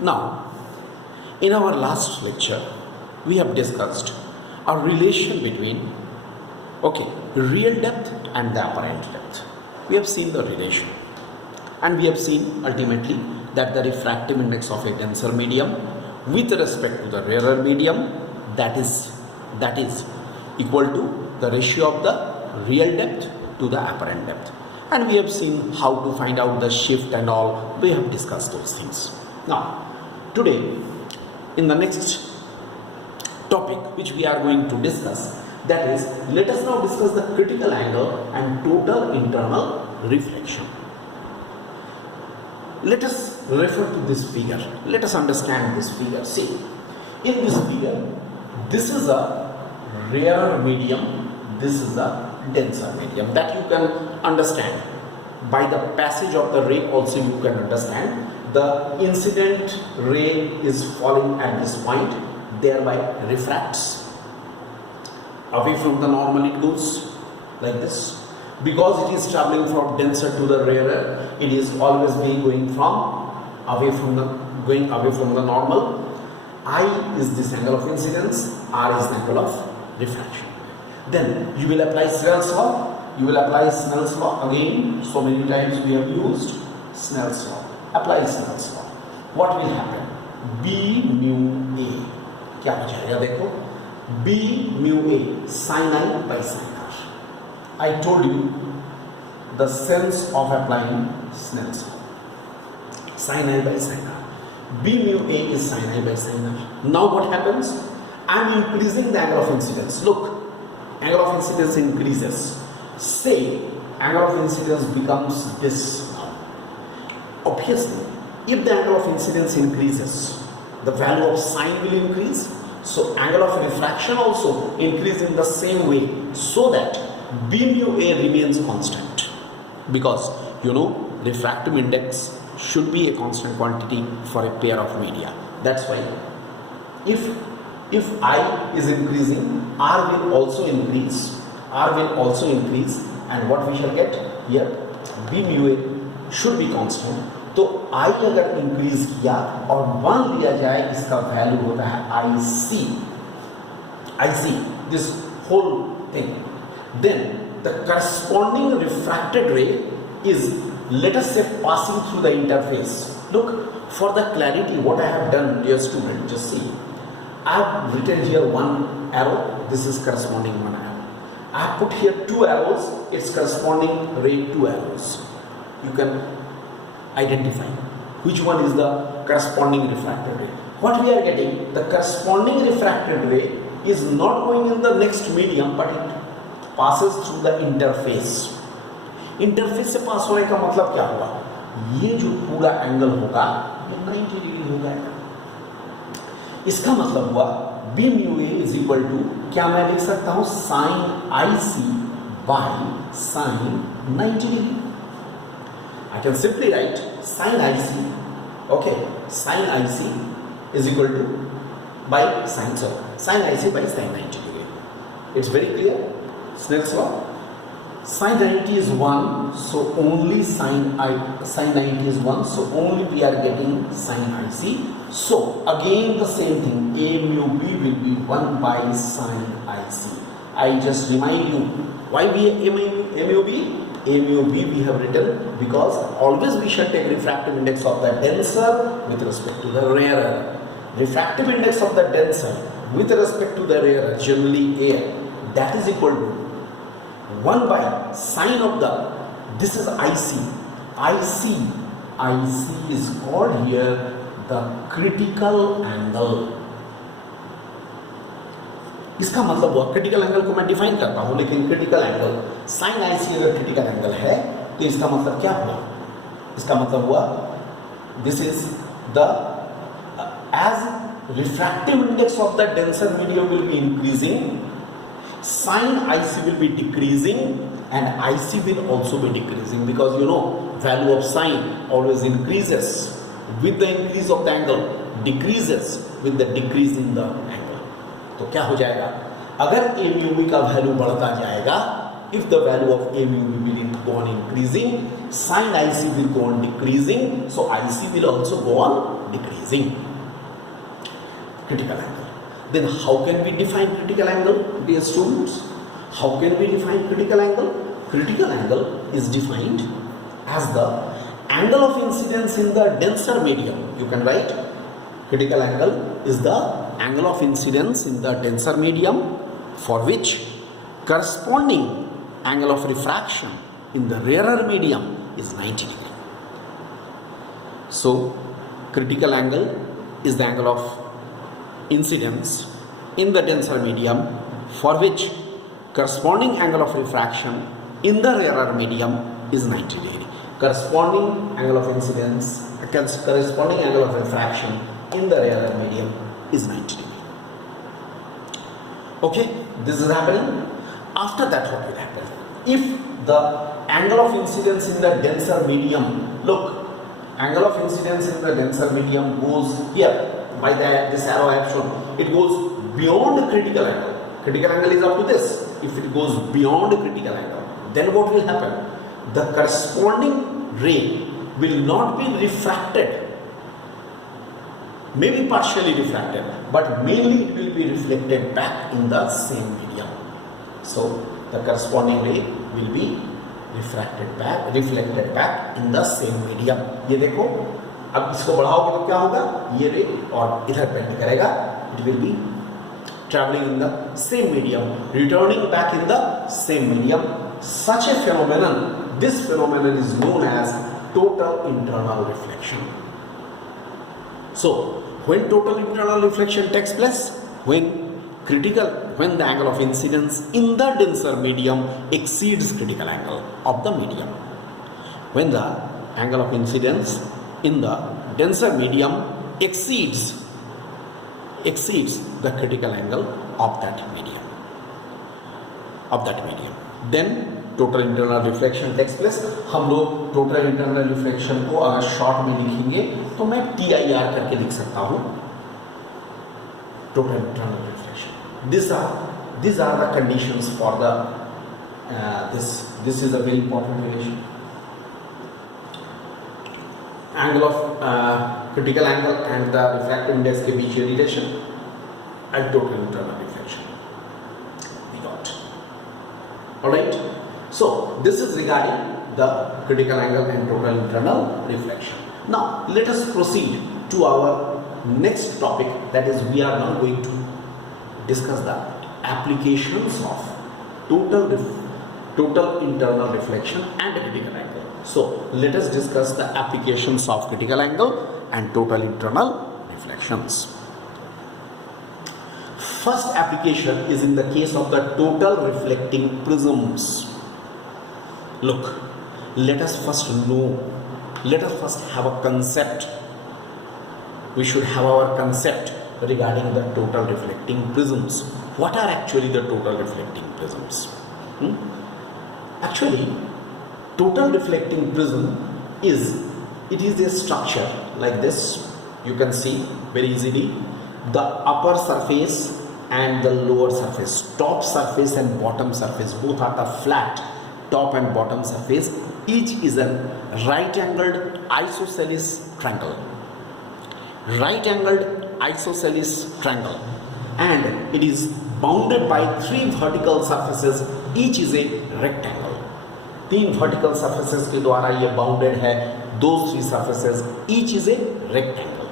Now, in our last lecture, we have discussed a relation between real depth and the apparent depth. We have seen the relation, and we have seen ultimately that the refractive index of a denser medium with respect to the rarer medium, that is equal to the ratio of the real depth to the apparent depth. And we have seen how to find out the shift and all. We have discussed those things. Now, today, in the next topic which we are going to discuss, that is, let us now discuss the critical angle and total internal reflection. Let us refer to this figure. Let us understand this figure. See, in this figure, this is a rarer medium, this is a denser medium. That you can understand. By the passage of the ray also you can understand. The incident ray is falling at this point, thereby refracts. Away from the normal it goes like this. Because it is traveling from denser to the rarer, it is always going away from the normal. I is this angle of incidence, R is the angle of refraction. Then you will apply Snell's law. You will apply Snell's law again. So many times we have used Snell's law. Apply Snell's law. What will happen? B mu A. क्या हो जाएगा देखो? B mu A sin I by sin R. I told you the sense of applying Snell's law. Sin I by sin R. B mu A is sin I by sin R. Now what happens? I am increasing the angle of incidence. Look, angle of incidence increases. Say angle of incidence becomes this now. Obviously, if the angle of incidence increases, the value of sine will increase. So angle of refraction also increase in the same way, so that B mu A remains constant. Because refractive index should be a constant quantity for a pair of media. That's why if I is increasing, R will also increase. And what we shall get here? B mu A should be constant. तो I अगर increase किया और 1 लिया जाए, इसका value होता है IC, this whole thing. Then the corresponding refracted ray is, let us say, passing through the interface. Look, for the clarity, what I have done, dear student, just see. I have written here one arrow, this is corresponding one arrow. I have put here 2 arrows, its corresponding ray 2 arrows. You can identify which one is the corresponding refracted ray. What we are getting, the corresponding refracted ray is not going in the next medium, but it passes through the interface. Interface से पास होने का मतलब क्या होगा? ये जो पूरा angle होगा ये 90 डिग्री हो जाएगा. इसका मतलब हुआ B mu A is equal to, क्या मैं लिख सकता हूं, sin IC by sin 90 degree. I can simply write sin IC, sin IC is equal to sin IC by sin 90 degree. It's very clear. Snell's law. Sin 90 is 1, so only sin 90 is 1, so only we are getting sin IC. So again the same thing, A mu B will be 1 by sin IC. I just remind you, why we A mu B? A mu B we have written because always we shall take refractive index of the denser with respect to the rarer. Refractive index of the denser with respect to the rarer, generally A, that is equal to 1 by sine of this is IC. IC is called here the critical angle. इसका मतलब हुआ, critical angle को मैं define करता हूं, लेकिन critical angle sine IC अगर critical angle है तो इसका मतलब क्या हुआ? इसका मतलब हुआ this is the as refractive index of the denser medium will be increasing, sin IC will be decreasing and IC will also be decreasing, because value of sine always increases with the increase of the angle, decreases with the decrease in the angle. तो क्या हो जाएगा? अगर a mu b का value बढ़ता जाएगा, if the value of a mu b will go on increasing, sin IC will go on decreasing, so IC will also go on decreasing. Critical angle. Then how can we define critical angle, dear students? How can we define critical angle? Critical angle is defined as the angle of incidence in the denser medium. You can write critical angle is the angle of incidence in the denser medium for which corresponding angle of refraction in the rarer medium is 90 degree. So critical angle is the angle of incidence in the denser medium for which corresponding angle of refraction in the rarer medium is 90 degree. Corresponding angle of incidence, corresponding angle of refraction in the rarer medium is 90 degree. Okay, this is happening. After that, what will happen? If the angle of incidence in the denser medium, look, angle of incidence in the denser medium goes here by this arrow I have shown. It goes beyond critical angle. Critical angle is up to this. If it goes beyond critical angle, then what will happen? The corresponding ray will not be refracted, maybe partially refracted, but mainly it will be reflected back in the same medium. So the corresponding ray will be refracted back, reflected back in the same medium. ये देखो, अब इसको बढ़ाओगे तो क्या होगा? ये रे और इधर बेंड करेगा. It will be traveling in the same medium, returning back in the same medium. Such a phenomenon, this phenomenon is known as total internal reflection. So when total internal reflection takes place, when the angle of incidence in the denser medium exceeds critical angle of the medium, when the angle of incidence in the denser medium exceeds the critical angle of that medium, then total internal reflection takes place. हम लोग total internal reflection को अगर short में लिखेंगे तो मैं TIR करके लिख सकता हूँ. Total internal reflection. These are the conditions for the this is a very important relation. Angle of critical angle and the refractive index के बीच relation and total internal reflection. We got. Alright. So this is regarding the critical angle and total internal reflection. Now let us proceed to our next topic, that is we are now going to discuss the applications of total internal reflection and critical angle. So let us discuss the applications of critical angle and total internal reflections. First application is in the case of the total reflecting prisms. Look, let us first have a concept. We should have our concept regarding the total reflecting prisms. What are actually the total reflecting prisms? Actually, total reflecting prism is a structure like this. You can see very easily the upper surface and the lower surface, top surface and bottom surface, both are the flat top and bottom surface. Each is a right-angled isosceles triangle. Right-angled isosceles triangle, and it is bounded by three vertical surfaces. Each is a rectangle. तीन vertical surfaces के द्वारा ये bounded है. Those three surfaces, each is a rectangle.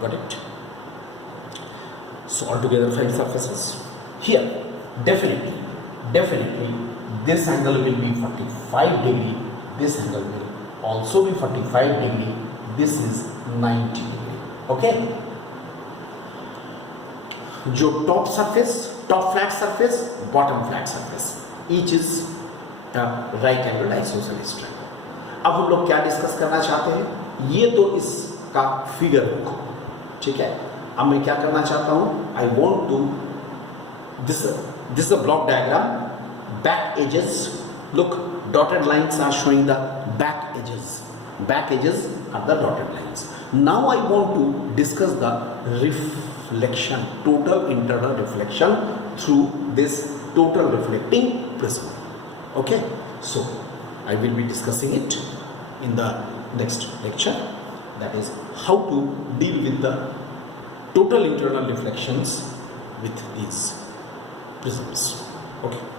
Got it? So altogether 5 surfaces. Here, definitely, this angle will be 45 degree. This angle will also be 45 degree. This is 90 degree. Okay? जो top surface, top flat surface, bottom flat surface, each is right angled isosceles triangle. अब हम लोग क्या discuss करना चाहते हैं? ये तो इसका फिगर बुक, ठीक है. अब मैं क्या करना चाहता हूं? I want to this block diagram. Back edges, look, dotted lines are showing the back edges. Back edges are the dotted lines. Now I want to discuss the reflection, total internal reflection through this total reflecting prism. Okay, so I will be discussing it in the next lecture. that is how to deal with the total internal reflections with these prisms. Okay.